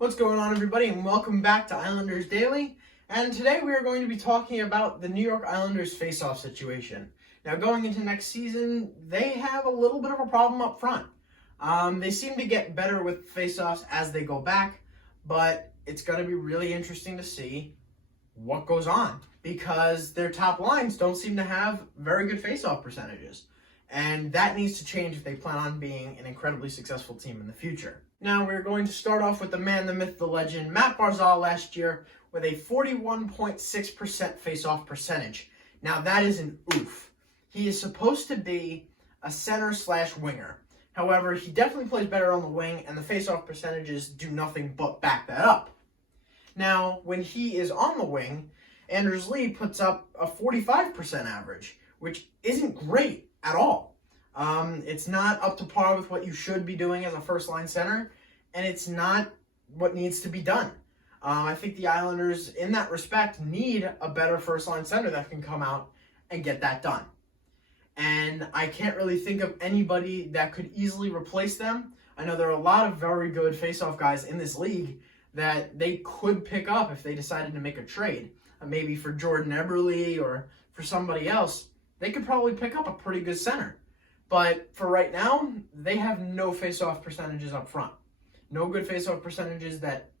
What's going on, everybody, and welcome back to Islanders Daily. And today we are going to be talking about the New York Islanders face-off situation. Now, going into next season, they have a little bit of a problem up front. They seem to get better with face-offs as they go back, but it's going to be really interesting to see what goes on because their top lines don't seem to have very good face-off percentages. And that needs to change if they plan on being an incredibly successful team in the future. Now, we're going to start off with the man, the myth, the legend, Matt Barzal last year with a 41.6% face-off percentage. Now, that is an oof. He is supposed to be a center/winger. However, he definitely plays better on the wing, and the face-off percentages do nothing but back that up. Now, when he is on the wing, Anders Lee puts up a 45% average, which isn't great at all. It's not up to par with what you should be doing as a first-line center, and it's not what needs to be done. I think the Islanders, in that respect, need a better first-line center that can come out and get that done. And I can't really think of anybody that could easily replace them. I know there are a lot of very good face-off guys in this league that they could pick up if they decided to make a trade. Maybe for Jordan Eberle or for somebody else, they could probably pick up a pretty good center. But for right now, they have no face-off percentages up front. No good face-off percentages that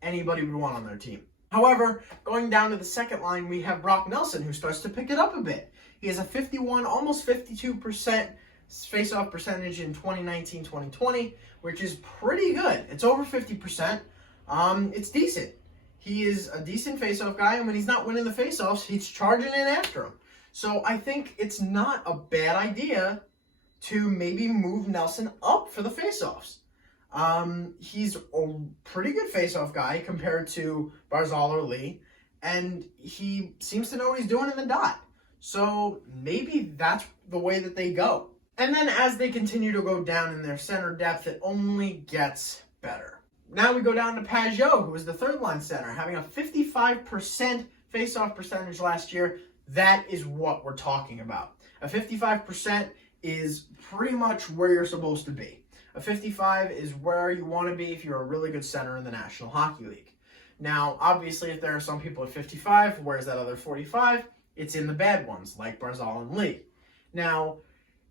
anybody would want on their team. However, going down to the second line, we have Brock Nelson, who starts to pick it up a bit. He has a 51, almost 52% face-off percentage in 2019-2020, which is pretty good. It's over 50%. It's decent. He is a decent face-off guy, and when he's not winning the face-offs, he's charging in after him. So I think it's not a bad idea to maybe move Nelson up for the face-offs. He's a pretty good face-off guy compared to Barzal or Lee, and he seems to know what he's doing in the dot. So maybe that's the way that they go. And then as they continue to go down in their center depth, it only gets better. Now we go down to Pajot, who was the third-line center, having a 55% face-off percentage last year. That is what we're talking about. A 55% is pretty much where you're supposed to be. A 55 is where you want to be if you're a really good center in the National Hockey League. Now, obviously, if there are some people at 55, where's that other 45? It's in the bad ones, like Barzal and Lee. Now,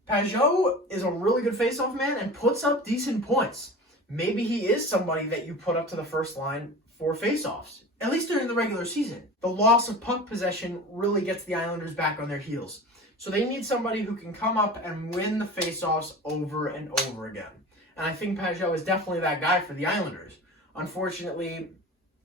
Pajot is a really good face-off man and puts up decent points. Maybe he is somebody that you put up to the first line for face-offs, at least during the regular season. The loss of puck possession really gets the Islanders back on their heels. So they need somebody who can come up and win the face-offs over and over again. And I think Pajot is definitely that guy for the Islanders. Unfortunately,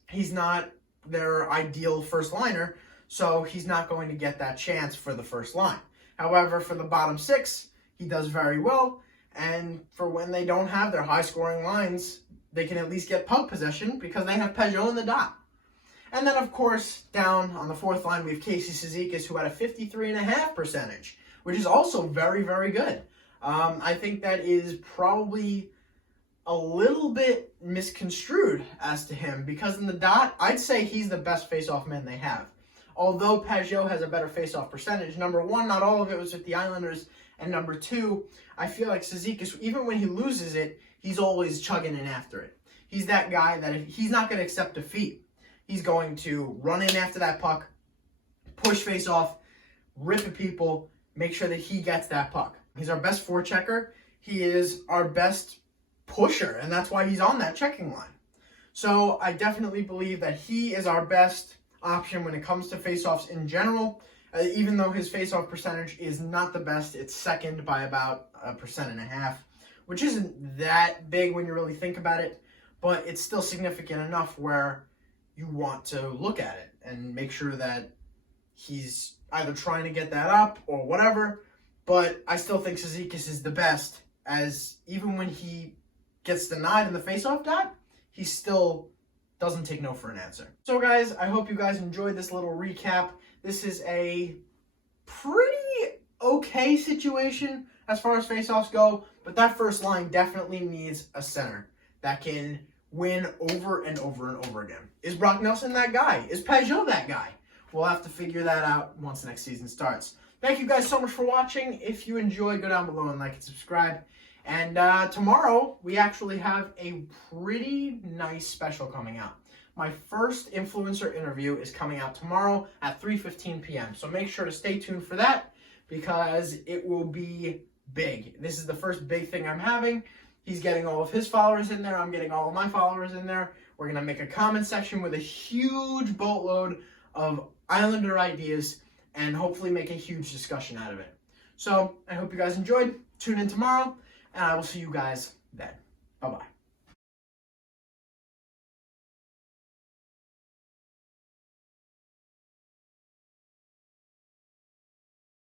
he's not their ideal first liner, so he's not going to get that chance for the first line. However, for the bottom six, he does very well. And for when they don't have their high-scoring lines, they can at least get puck possession because they have Pajot in the dot. And then, of course, down on the fourth line, we have Casey Cizikas, who had a 53.5 percentage, which is also very, very good. I think that is probably a little bit misconstrued as to him because in the dot, I'd say he's the best face-off man they have. Although Pajot has a better face-off percentage, number one, not all of it was with the Islanders, and number two, I feel like Cizikas, even when he loses it, he's always chugging in after it. He's that guy that if he's not going to accept defeat. He's going to run in after that puck, push face off, rip at people, make sure that he gets that puck. He's our best forechecker. He is our best pusher, and that's why he's on that checking line. So I definitely believe that he is our best option when it comes to face-offs in general. Even though his face-off percentage is not the best, it's second by about 1.5%, which isn't that big when you really think about it, but it's still significant enough where you want to look at it and make sure that he's either trying to get that up or whatever. But I still think Cizikas is the best, as even when he gets denied in the face-off dot, he still doesn't take no for an answer. So guys, I hope you guys enjoyed this little recap. This is a pretty okay situation as far as face-offs go, but that first line definitely needs a center that can win over and over and over again. Is Brock Nelson that guy? Is Pajot that guy? We'll have to figure that out once the next season starts. Thank you guys so much for watching. If you enjoyed, go down below and like and subscribe. And tomorrow, we actually have a pretty nice special coming out. My first influencer interview is coming out tomorrow at 3:15 p.m. So make sure to stay tuned for that because it will be big. This is the first big thing I'm having. He's getting all of his followers in there. I'm getting all of my followers in there. We're going to make a comment section with a huge boatload of Islander ideas and hopefully make a huge discussion out of it. So I hope you guys enjoyed. Tune in tomorrow, and I will see you guys then.